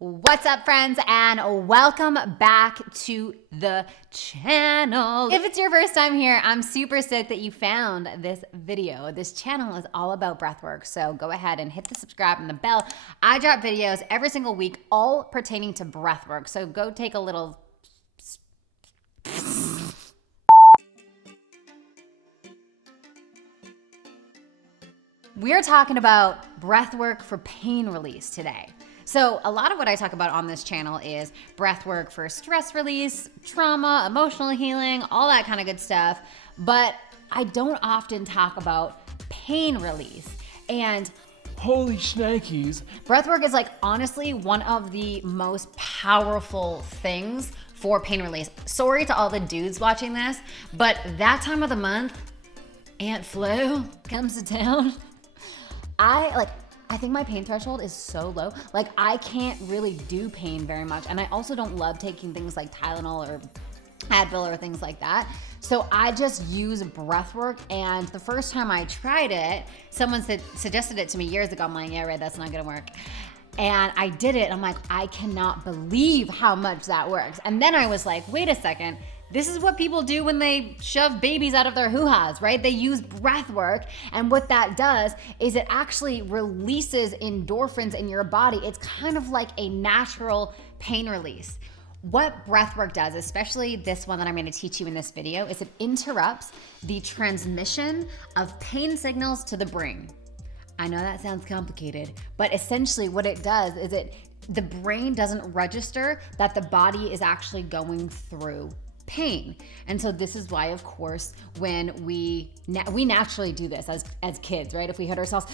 What's up, friends, and welcome back to the channel. If it's your first time here, I'm super stoked that you found this video. This channel is all about breathwork, so go ahead and hit the subscribe and the bell. I drop videos every single week, all pertaining to breathwork, so go take a little... We're talking about breathwork for pain release today. So a lot of what I talk about on this channel is breathwork for stress release, trauma, emotional healing, all that kind of good stuff. But I don't often talk about pain release. And holy shnikes, breathwork is like honestly one of the most powerful things for pain release. Sorry to all the dudes watching this, but that time of the month, Aunt Flo comes to town. I think my pain threshold is so low. Like, I can't really do pain very much. And I also don't love taking things like Tylenol or Advil or things like that. So I just use breath work. And the first time I tried it, someone suggested it to me years ago. I'm like, yeah, right, that's not gonna work. And I did it. And I'm like, I cannot believe how much that works. And then I was like, wait a second. This is what people do when they shove babies out of their hoo-has, right? They use breath work, and what that does is it actually releases endorphins in your body. It's kind of like a natural pain release. What breath work does, especially this one that I'm gonna teach you in this video, is it interrupts the transmission of pain signals to the brain. I know that sounds complicated, but essentially what it does is the brain doesn't register that the body is actually going through pain. And so this is why, of course, when we naturally do this as kids, right? If we hit ourselves,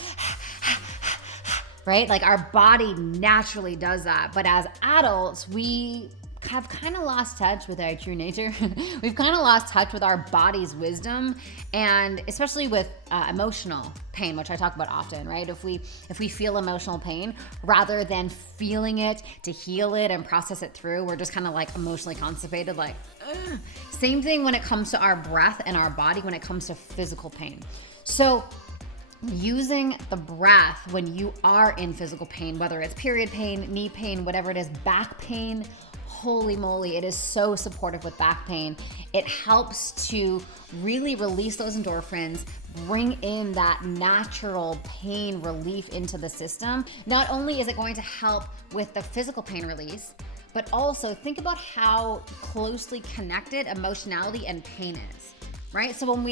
right? Like our body naturally does that. But as adults, we have kind of lost touch with our true nature. We've kind of lost touch with our body's wisdom, and especially with emotional pain, which I talk about often, right? If we feel emotional pain, rather than feeling it to heal it and process it through, we're just kind of like emotionally constipated, like, ugh. Same thing when it comes to our breath and our body when it comes to physical pain. So using the breath when you are in physical pain, whether it's period pain, knee pain, whatever it is, back pain, holy moly, it is so supportive with back pain. It helps to really release those endorphins, bring in that natural pain relief into the system. Not only is it going to help with the physical pain release, but also think about how closely connected emotionality and pain is. Right? So when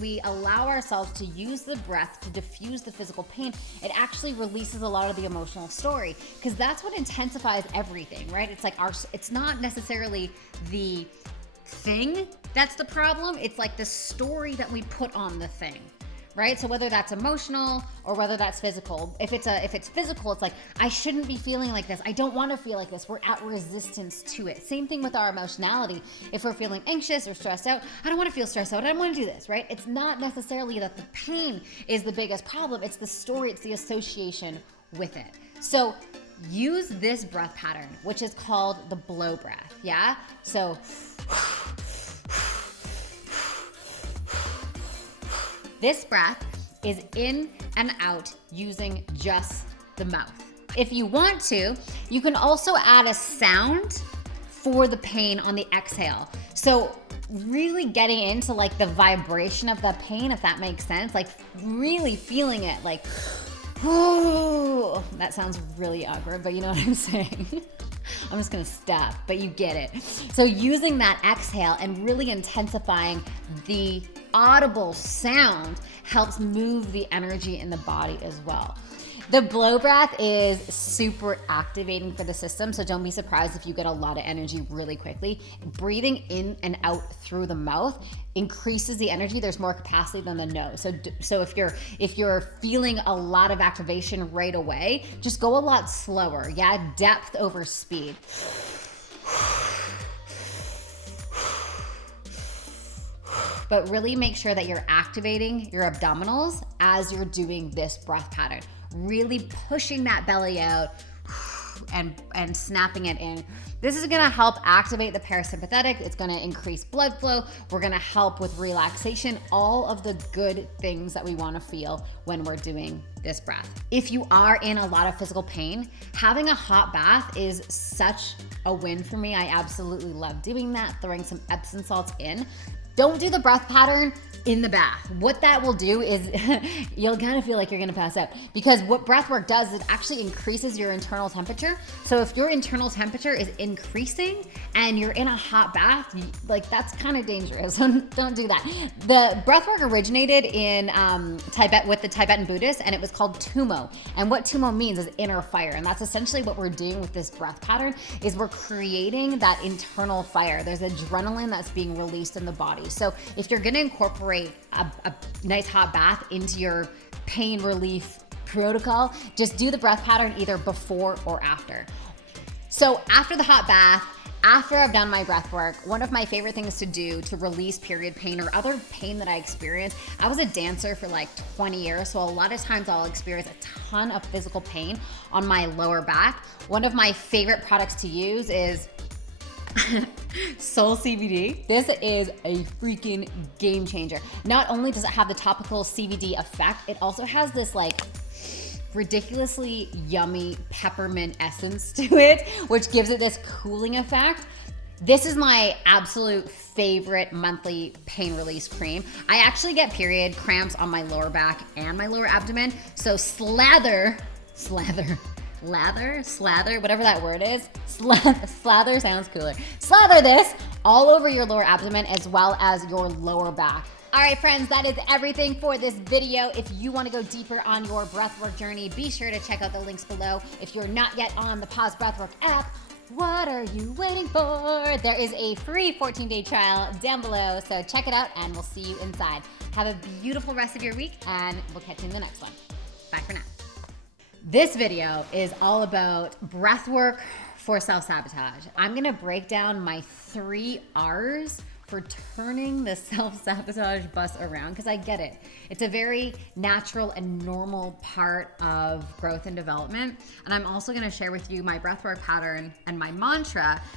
we allow ourselves to use the breath to diffuse the physical pain, it actually releases a lot of the emotional story, because that's what intensifies everything, right? It's like it's not necessarily the thing that's the problem. It's like the story that we put on the thing, right? So whether that's emotional or whether that's physical, if it's physical, it's like, I shouldn't be feeling like this. I don't want to feel like this. We're at resistance to it. Same thing with our emotionality. If we're feeling anxious or stressed out, I don't want to feel stressed out. I don't want to do this, right? It's not necessarily that the pain is the biggest problem. It's the story. It's the association with it. So use this breath pattern, which is called the blow breath. Yeah. So this breath is in and out using just the mouth. If you want to, you can also add a sound for the pain on the exhale. So really getting into like the vibration of the pain, if that makes sense, like really feeling it, like, whoo. That sounds really awkward, but you know what I'm saying? I'm just gonna stop, but you get it. So using that exhale and really intensifying the audible sound helps move the energy in the body as well. The blow breath is super activating for the system, so don't be surprised if you get a lot of energy really quickly. Breathing in and out through the mouth increases the energy. There's more capacity than the nose. So if you're feeling a lot of activation right away, just go a lot slower. Yeah, depth over speed. But really make sure that you're activating your abdominals as you're doing this breath pattern. Really pushing that belly out. and snapping it in. This is gonna help activate the parasympathetic. It's gonna increase blood flow. We're gonna help with relaxation, all of the good things that we wanna feel when we're doing this breath. If you are in a lot of physical pain, having a hot bath is such a win for me. I absolutely love doing that, throwing some Epsom salts in. Don't do the breath pattern in the bath. What that will do is you'll kind of feel like you're gonna pass out, because what breath work does is it actually increases your internal temperature. So if your internal temperature is increasing and you're in a hot bath, like that's kind of dangerous. Don't do that. The breath work originated in Tibet with the Tibetan Buddhists, and it was called Tumo. And what Tumo means is inner fire. And that's essentially what we're doing with this breath pattern, is we're creating that internal fire. There's adrenaline that's being released in the body. So if you're gonna incorporate a nice hot bath into your pain relief protocol, just do the breath pattern either before or after. So after the hot bath, after I've done my breath work, one of my favorite things to do to release period pain or other pain that I experience, I was a dancer for like 20 years, so a lot of times I'll experience a ton of physical pain on my lower back. One of my favorite products to use is Soul CBD. This is a freaking game changer. Not only does it have the topical CBD effect, it also has this like ridiculously yummy peppermint essence to it, which gives it this cooling effect. This is my absolute favorite monthly pain release cream. I actually get period cramps on my lower back and my lower abdomen, so slather, whatever that word is. Slather sounds cooler. Slather this all over your lower abdomen as well as your lower back. All right, friends, that is everything for this video. If you want to go deeper on your breathwork journey, be sure to check out the links below. If you're not yet on the Pause Breathwork app, what are you waiting for? There is a free 14-day trial down below, so check it out and we'll see you inside. Have a beautiful rest of your week, and we'll catch you in the next one. Bye for now. This video is all about breathwork for self-sabotage. I'm gonna break down my 3 R's for turning the self-sabotage bus around, because I get it. It's a very natural and normal part of growth and development. And I'm also gonna share with you my breathwork pattern and my mantra